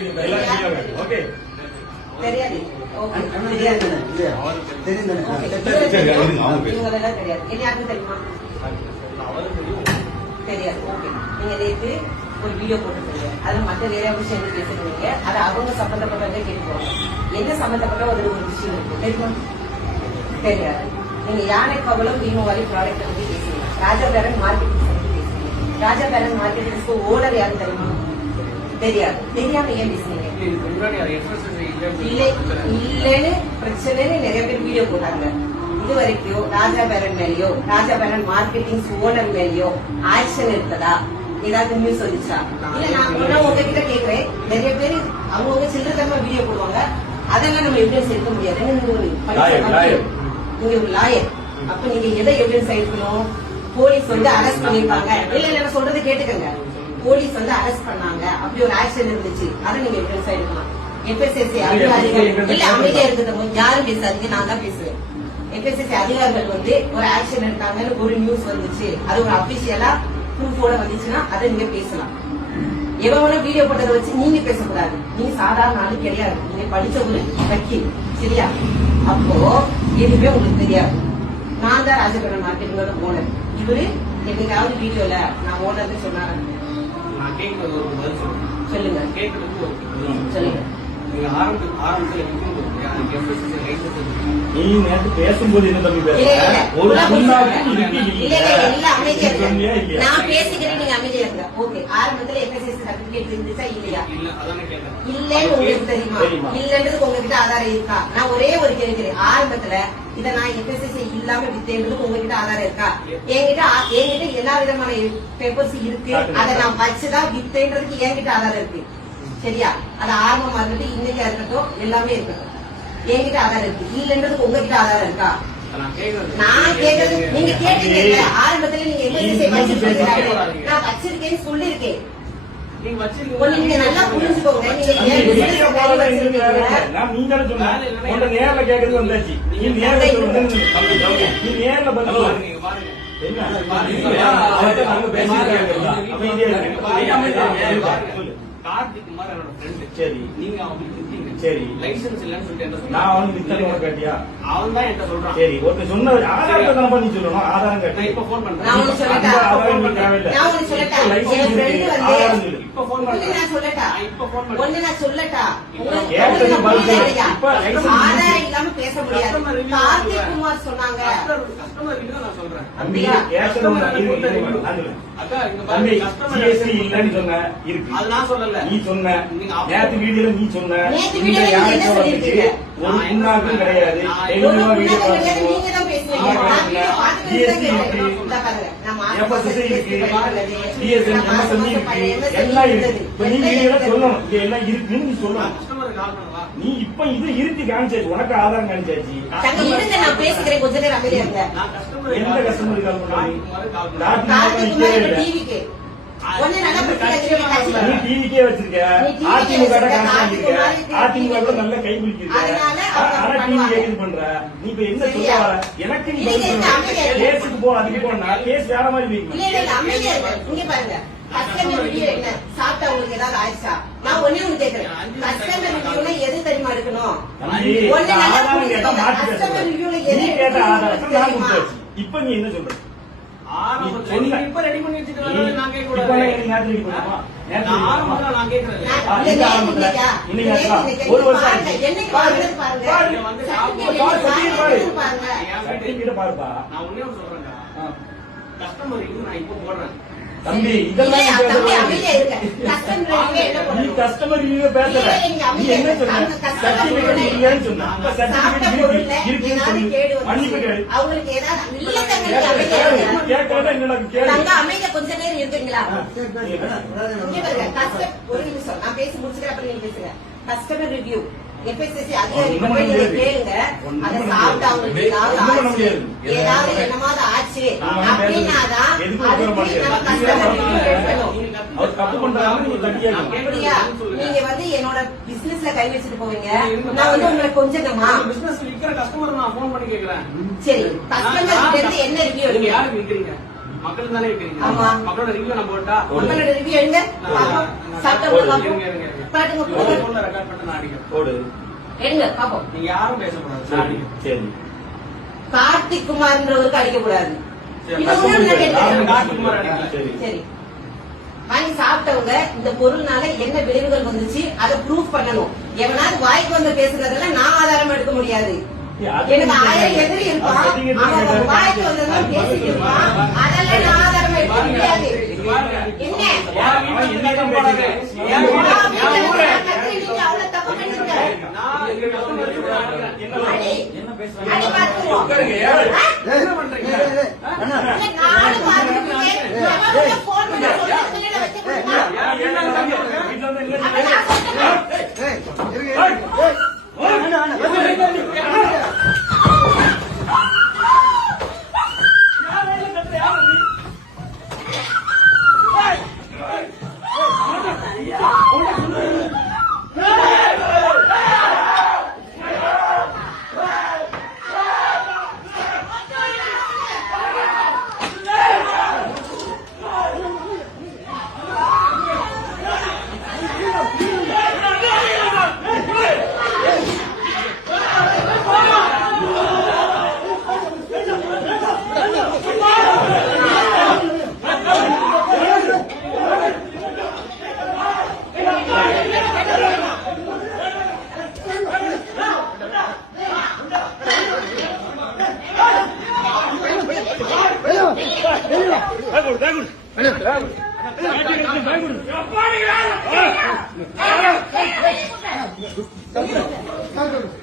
தெரியாது. தெரியாது. ஓகே, நீங்க நேற்று ஒரு வீடியோ போட்டுருக்கீங்க. அதுல மற்ற நிறைய விஷயம் பேசுறீங்க. அதை அவங்க சம்பந்தப்பட்டதை கேட்போம். என்ன சம்பந்தப்பட்ட ஒரு விஷயம் இருக்கு தெரியுமா? தெரியாது. நீங்க யானை கவலம் வீணு வரை ப்ராடக்ட் பத்தி பேசுறீங்க. ராஜா பேரன் மார்க்கெட்டிங் பத்தி பேசுறீங்க. ராஜா பேரன் மார்க்கெட்டிங்ஸ்க்கு ஓனர் யாரு தெரியுமா? தெரியாது. தெரியாம ஏன் பேசுறீங்க? இல்லன்னு பிரச்சனைன்னு நிறைய பேர் வீடியோ போட்டாங்க. இது வரைக்கும் ராஜா பேரன் மேலயோ ராஜா பேரன் மார்க்கெட்டிங் ஓனர் மேலயோ ஆக்ஷன் இருக்குதா? ஏதாவது நியூஸ் வந்துச்சா? இல்ல நான் உங்ககிட்ட கேக்குறேன். நிறைய பேர் அவங்க சில்லறமா வீடியோ போடுவாங்க. அதெல்லாம் நம்ம எவிடன்ஸ் எடுக்க முடியாது. நீங்க ஒரு லாயர். அப்ப நீங்க எதை எவிடன்ஸ் எடுக்கணும்? போலீஸ் வந்து அரெஸ்ட் பண்ணிருப்பாங்க. இல்ல சொல்றது கேட்டுக்கங்க. போலீஸ் வந்து அரெஸ்ட் பண்ணாங்க, அப்படி ஒரு ஆக்ஷன் இருந்துச்சு. அதை நீங்க எவிடன்ஸ் எடுக்கலாம். FSSAI அதிகாரிகள் இல்ல அமைதியா இருக்கட்டும், யாரும் பேசாதீங்க, நான் தான் பேசுவேன். FSSAI அதிகாரிகள் வந்து ஒரு ஆக்ஷன் எடுத்தாங்கன்னு ஒரு நியூஸ் வந்துச்சு. அது ஒரு அபிஷியலா ப்ரூஃபோட வந்துச்சுன்னா அதை நீங்க பேசலாம். எவ்வளவு வீடியோ போட்டதை வச்சு நீங்க பேசக்கூடாது. நீங்க சாதாரண ஆளு கிடையாது. நீங்க படிச்ச ஒரு வக்கீல், சரியா? அப்போ எதுவுமே உங்களுக்கு தெரியாது. நான் தான் ராஜபுரம் மார்க்கெட்டிங்கோட ஓனர். இவரு என்னைக்காவது வீடியோல நான் ஓனர்னு சொன்னாரு. சொல்லுங்க. சொல்லுங்க. நீ நேற்று பேசும்போது என்ன தம்பி நான் பேசிக்கிறேன், நீங்க அமைதியா இருங்க. ஓகே, ஆரம்பத்துல FSSAI சர்டிபிகேட் இருந்துச்சா இல்லையா? இல்லன்னு உங்களுக்கு தெரியுமா? இல்லன்றதுக்கு உங்ககிட்ட ஆதாரம் இருக்கா? நான் ஒரே ஒரு கேட்கிறேன். ஆரம்பத்துல இதை நான் FSSAI இல்லாம வித்தேன்றதுக்கு உங்ககிட்ட ஆதாரம் இருக்கா? என்கிட்ட எல்லா விதமான பேப்பர்ஸ் இருக்கு. அதை நான் வச்சுதான் வித்தேன்றதுக்கு என்கிட்ட ஆதாரம் இருக்கு, சரியா? அது ஆரம்பமா இருக்கட்டும், இன்னைக்கா இருக்கட்டும், எல்லாமே இருக்கட்டும், என்கிட்ட ஆதாரம் இருக்கு. இல்லன்றதுக்கு உங்ககிட்ட ஆதாரம் இருக்கா? நான் கேட்கறது நீங்க கேட்டீங்க. ஆரம்பத்துல நீங்க நான் வச்சிருக்கேன்னு சொல்லிருக்கேன். நீங்க நல்லா புரிஞ்சுக்கோங்க. கார்த்திக் குமார் என்னோட ஃப்ரெண்ட். சரி, நீங்க அவங்களுக்கு வித்தீங்க. சரி, லைசென்ஸ் இல்லன்னு சொல்லிட்டு நான் அவனுக்கு வித்தேன்னு கேட்டியா? அவன் தான் என்கிட்ட சொல்றான். சரி, ஒருத்தர் சொன்ன ஆதாரத்தை தான் பண்ணி சொல்லணும். ஆதாரம் கேட்டா இப்ப போன் பண்றேன். நான் உங்களுக்கு சொல்லட்டா? ஆதாரம் தேவையில்லை. நான் உங்களுக்கு சொல்லட்டா? என் ஃப்ரெண்ட் வந்து இப்ப போன் பண்றேன். நான் சொல்லட்டா? இப்ப போன் பண்றேன். ஒண்ணு நான் சொல்லட்டா? உங்களுக்கு இப்ப ஆதாரம் இல்லாம பேச முடியாது. கார்த்திக் குமார் சொன்னாங்க. கஸ்டமர் கிட்ட நான் சொல்றேன். தம்பி ஏசணும் இருக்கு. அக்கா இங்க பாருங்க, கஸ்டமர் GST இல்லன்னு சொன்ன இருக்கு. அது நான் சொல்லல. நீ சொன்ன. நேத்து வீடியோல நீ சொன்ன. நேத்து வீடியோல என்ன சொல்லிருக்கீங்க? ஒரு முன்னாக்கும் கிடையாது. டெய்லியும் வீடியோ பாத்துறோம். நீங்க தான் பேசுவீங்க. GST இருக்கு. FSSAI இருக்கு. DSN MSME இருக்கு. எல்லாம் இருக்கு. இப்ப நீ வீடியோல சொல்லணும். இது எல்லாம் இருக்குன்னு நீ சொல்லணும். கஸ்டமருக்கு கால் பண்ணவா? நீ இப்ப இது இருக்கு காமிச்சாச்சு. உனக்கு ஆதாரம் காமிச்சாச்சு. நான் பேசிக்கிறேன், கொஞ்ச நேரம் அமைதியா இருங்க. எந்த கஸ்டமருக்கு கால் பண்ணி டிவிக்கு டிவிக்கே வச்சிருக்க. அதிமுக அதிமுக நல்ல கை பிடிச்சிருக்க. ஆனா டிவி கேக்குது பண்ற. நீ இப்ப என்ன சொல்ல வர? எனக்கு கேஸுக்கு போ, அதுக்கு போனா கேஸ் வேற மாதிரி வைக்கணும். கஸ்டமர் ரிவ்யூ என்ன சாப்பிட்டா உங்களுக்கு ஏதாவது ஆயிடுச்சா? நான் ஒண்ணே ஒண்ணு கேட்கிறேன். கஸ்டமர் ரிவ்யூல எது தெரியுமா எடுக்கணும்? கஸ்டமர் ரிவ்யூல எது தெரியுமா? இப்ப நீ என்ன சொல்ற? இப்ப ரெடி பண்ணி வச்சுக்கலாம். நான் கேட்க கூடாது. ஒரு வருஷம் பாருப்பா. நான் ஒண்ணே ஒண்ணு சொல்றேன். கஸ்டமர் ரிவ்யூ நான் இப்ப போடுறேன். தம்பி இதெல்லாம் நீ கஸ்டமர் ரிவ்யூ பேசல. நீ என்ன சொன்ன? சர்டிபிகேட் இல்லன்னு சொன்ன. அப்ப சர்டிபிகேட் இருக்குன்னு சொல்லி மன்னிப்பு கேளு. அவங்களுக்கு ஏதாவது இல்ல கேட்கறதா என்னடா கேளு. தங்க அமைதியா கொஞ்ச நேரம் இருக்கீங்களா? இங்க பாருங்க, கஸ்டமர் ஒரு நிமிஷம் நான் பேசி முடிச்சுக்கிறேன், அப்புறம் நீங்க பேசுங்க. கஸ்டமர் ரிவ்யூ FSSAI அதிகாரிகள் நீங்க கேளுங்க. அதை சாப்பிட்டு அவங்களுக்கு ஏதாவது என்னமாவது ஆச்சு அப்படின்னாதான் அப்படியா நீங்க வந்து என்னோட பிசினஸ்ல கை வச்சுட்டு போவீங்க. நான் வந்து உங்களை கொஞ்சமா பிசினஸ் விக்கிற கஸ்டமர் நான் போன் பண்ணி கேக்குறேன். சரி, கஸ்டமர் கிட்ட இருந்து என்ன ரிவ்யூ யாருக்கு விக்கிறீங்க? மக்கள் தானே இருக்கிறீங்க. ஆமா. மக்களோட ரிவ்யூ நம்ம போட்டா உங்களோட ரிவ்யூ எடுங்க பாப்போம். சாப்பிட்டவங்க பாப்போம். பாட்டுங்க போடுங்க. போன்ல ரெக்கார்ட் பண்ணி நான் அடிக்கிறேன். போடு. எடுங்க பாப்போம். நீங்க யாரும் பேசக்கூடாது. நான் சரி அடிக்கிறேன். சரி. கார்த்திக் குமார்ன்றவருக்கு அடிக்க கூடாது. சரி, இது ஒண்ணு நான் கேட்கிறேன். கார்த்திக் குமார் அடிக்கலாம். சரி. சரி. வாங்கி சாப்பிட்டவங்க இந்த பொருள்னால என்ன விளைவுகள் வந்துச்சு அதை ப்ரூஃப் பண்ணணும். எவனாவது வாய்க்கு வந்து பேசுறதெல்லாம் நான் ஆதாரம் எடுக்க முடியாது. எனக்கு 1000 எதிரி இருப்பான். அவன் வாய்க்கு வந்ததெல்லாம் பேசிட்டு இருப்பான். அதெல்லாம் நான் ஆதாரம் எடுக்க முடியாது. என்ன? யார் வீட்டுல என்னதான் போடாது? யார் வீட்டுல? யார் ஊரு? நீங்க அவ்வளவு தப்பு பண்ணீங்க. நான் இங்க customer க்கு அடிக்கிறேன். அடி. என்ன அடி பேசுறாங்க? பார்த்துருவோம். உட்காருங்க. என்ன பண்றீங்க? இல்ல, நானும் பார்த்துருக்கேன். எவனுக்கு phone பண்ணி சொல்லி வச்சு கொடுத்தா? யார் என்ன தம்பி? வீட்டுல வந்து இல்ல. அப்ப நான் சொல்றேன். பயப்படு.